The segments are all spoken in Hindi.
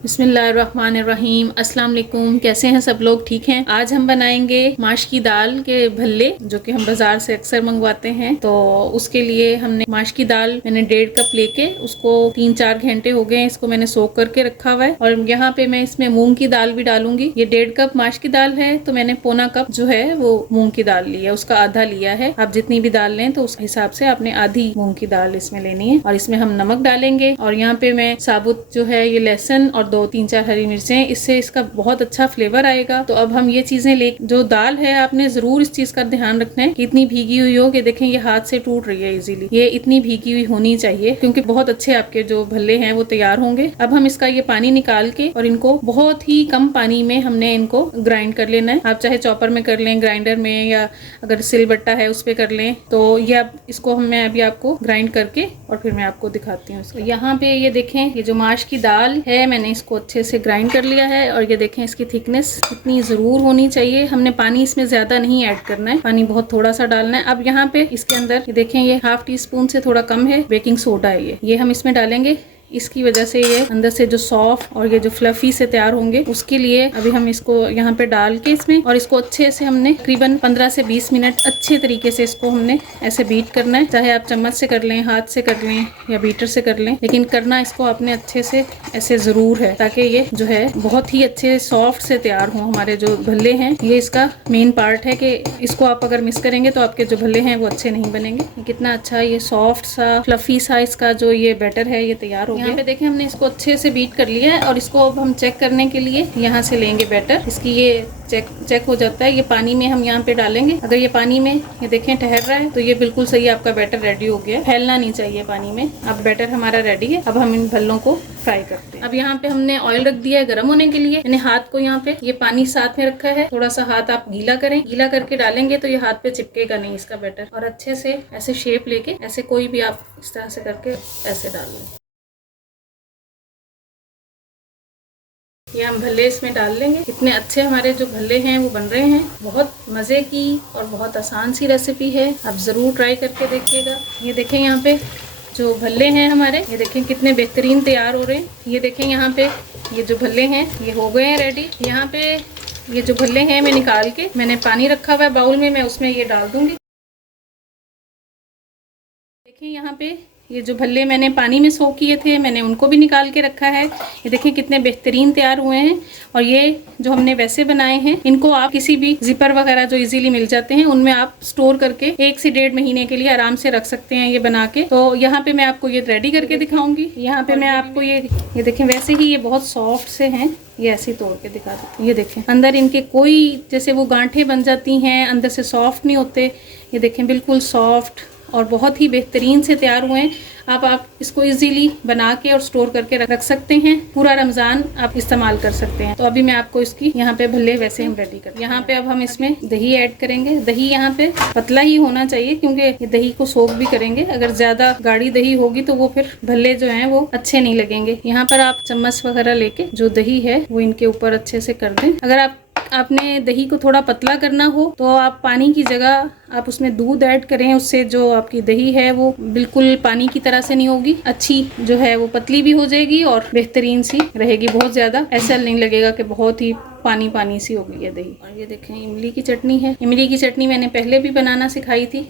बिस्मिल्लाहिर्रहमानिर्रहीम। अस्सलाम वालेकुम। कैसे हैं सब लोग? ठीक हैं। आज हम बनाएंगे माश की दाल के भल्ले, जो कि हम बाजार से अक्सर मंगवाते हैं। तो उसके लिए हमने माश की दाल मैंने 1.5 कप लेके उसको 3-4 घंटे हो गए इसको मैंने सोक करके रखा हुआ है। और यहाँ पे मैं इसमें मूंग की दाल भी डालूंगी। ये 1.5 कप माश की दाल है तो मैंने पौना कप जो है वो मूंग की दाल लिया, उसका आधा लिया है। आप जितनी भी दाल लें तो उस हिसाब से आपने आधी मूंग की दाल इसमें लेनी है। और इसमें हम नमक डालेंगे और यहाँ पे मैं साबुत जो है ये लहसुन और 2-3-4 हरी मिर्चें, इससे इसका बहुत अच्छा फ्लेवर आएगा। तो अब हम ये चीजें ले, जो दाल है आपने जरूर इस चीज का ध्यान रखना है कि इतनी भीगी हुई हो कि देखें ये हाथ से टूट रही है इजीली। ये इतनी भीगी हुई होनी चाहिए क्योंकि बहुत अच्छे आपके जो भल्ले हैं वो तैयार होंगे। अब हम इसका ये पानी निकाल के और इनको बहुत ही कम पानी में हमने इनको ग्राइंड कर लेना है। आप चाहे चॉपर में कर लें, ग्राइंडर में, या अगर सिलबट्टा है उस पर कर लें। तो ये अब इसको मैं अभी आपको ग्राइंड करके और फिर मैं आपको दिखाती हूँ। यहाँ पे ये देखें, ये जो माश की दाल है मैंने इसको अच्छे से ग्राइंड कर लिया है। और ये देखें इसकी थिकनेस इतनी जरूर होनी चाहिए। हमने पानी इसमें ज्यादा नहीं ऐड करना है, पानी बहुत थोड़ा सा डालना है। अब यहाँ पे इसके अंदर ये देखें, ये 1/2 टीस्पून से थोड़ा कम है बेकिंग सोडा है। ये हम इसमें डालेंगे। इसकी वजह से ये अंदर से जो सॉफ्ट और ये जो फ्लफी से तैयार होंगे, उसके लिए अभी हम इसको यहाँ पे डाल के इसमें और इसको अच्छे से हमने तकरीबन 15 से 20 मिनट अच्छे तरीके से इसको हमने ऐसे बीट करना है। चाहे आप चम्मच से कर लें, हाथ से कर लें या बीटर से कर लें, लेकिन करना इसको आपने अच्छे से ऐसे जरूर है ताकि ये जो है बहुत ही अच्छे सॉफ्ट से तैयार हो। हमारे जो भल्ले हैं ये इसका मेन पार्ट है कि इसको आप अगर मिस करेंगे तो आपके जो भल्ले हैं वो अच्छे नहीं बनेंगे। कितना अच्छा ये सॉफ्ट सा फ्लफी सा इसका जो ये बैटर है ये तैयार हो। यहाँ पे देखें हमने इसको अच्छे से बीट कर लिया है और इसको अब हम चेक करने के लिए यहाँ से लेंगे बैटर। इसकी ये चेक हो जाता है। ये पानी में हम यहाँ पे डालेंगे। अगर ये पानी में ये देखें ठहर रहा है तो ये बिल्कुल सही आपका बैटर रेडी हो गया। फैलना नहीं चाहिए पानी में। अब बैटर हमारा रेडी है। अब हम इन भल्लों को फ्राई करते हैं। अब यहाँ पे हमने ऑयल रख दिया है गर्म होने के लिए। मैंने हाथ को यहाँ पे ये पानी साथ में रखा है। थोड़ा सा हाथ आप गीला करें, गीला करके डालेंगे तो ये हाथ पे चिपकेगा नहीं इसका बैटर। और अच्छे से ऐसे शेप लेके ऐसे कोई भी आप इस तरह से करके ऐसे डाल लें। ये हम भल्ले इसमें डाल लेंगे। इतने अच्छे हमारे जो भल्ले हैं वो बन रहे हैं। बहुत मज़े की और बहुत आसान सी रेसिपी है, आप ज़रूर ट्राई करके देखिएगा। ये देखें यहाँ पे जो भल्ले हैं हमारे, ये देखें कितने बेहतरीन तैयार हो रहे हैं। ये देखें यहाँ पे ये जो भल्ले हैं ये हो गए हैं रेडी। यहाँ पे ये जो भल्ले हैं मैं निकाल के, मैंने पानी रखा हुआ है बाउल में, मैं उसमें ये डाल दूँगी। देखें यहाँ पे ये जो भल्ले मैंने पानी में सोक किए थे मैंने उनको भी निकाल के रखा है। ये देखें कितने बेहतरीन तैयार हुए हैं। और ये जो हमने वैसे बनाए हैं इनको आप किसी भी जिपर वगैरह जो इजीली मिल जाते हैं उनमें आप स्टोर करके 1 से 1.5 महीने के लिए आराम से रख सकते हैं ये बना के। तो यहाँ पे मैं आपको ये रेडी करके दिखाऊंगी। यहाँ पे मैं आपको ये देखें, वैसे ही ये बहुत सॉफ्ट से हैं। ये ऐसे तोड़ के दिखा देती हूँ। ये देखें अंदर इनके कोई जैसे वो गांठें बन जाती हैं, अंदर से सॉफ्ट नहीं होते। ये देखें बिल्कुल सॉफ्ट और बहुत ही बेहतरीन से तैयार हुए हैं। आप इसको इजीली बना के और स्टोर करके रख सकते हैं। पूरा रमज़ान आप इस्तेमाल कर सकते हैं। तो अभी मैं आपको इसकी यहाँ पे भल्ले वैसे हम रेडी कर। यहाँ पे अब हम इसमें दही ऐड करेंगे। दही यहाँ पे पतला ही होना चाहिए क्योंकि ये दही को सोक भी करेंगे। अगर ज़्यादा गाढ़ी दही होगी तो वो फिर भल्ले जो हैं वो अच्छे नहीं लगेंगे। यहाँ पर आप चम्मच वगैरह लेके जो दही है वो इनके ऊपर अच्छे से कर दें। अगर आपने दही को थोड़ा पतला करना हो तो आप पानी की जगह आप उसमें दूध ऐड करें। उससे जो आपकी दही है वो बिल्कुल पानी की तरह से नहीं होगी, अच्छी जो है वो पतली भी हो जाएगी और बेहतरीन सी रहेगी। बहुत ज़्यादा ऐसा नहीं लगेगा कि बहुत ही पानी पानी सी हो गई है दही। और ये देखें इमली की चटनी है। इमली की चटनी मैंने पहले भी बनाना सिखाई थी।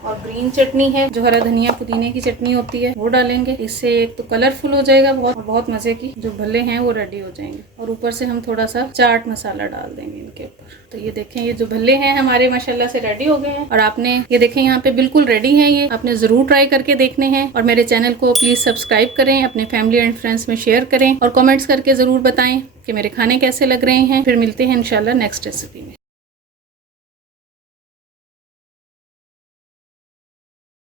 और ग्रीन चटनी है जो हरा धनिया पुदीने की चटनी होती है वो डालेंगे। इससे एक तो कलरफुल हो जाएगा बहुत मजे की जो भल्ले हैं वो रेडी हो जाएंगे। और ऊपर से हम थोड़ा सा चाट मसाला डाल देंगे इनके ऊपर। तो ये देखें ये जो भल्ले हैं हमारे माशाल्लाह से रेडी हो गए हैं। और आपने ये देखें यहाँ पे बिल्कुल रेडी हैं। ये आपने जरूर ट्राई करके देखने हैं। और मेरे चैनल को प्लीज सब्सक्राइब करें, अपने फैमिली एंड फ्रेंड्स में शेयर करें और कमेंट्स करके जरूर बताएं कि मेरे खाने कैसे लग रहे हैं। फिर मिलते हैं इंशाल्लाह नेक्स्ट रेसिपी में।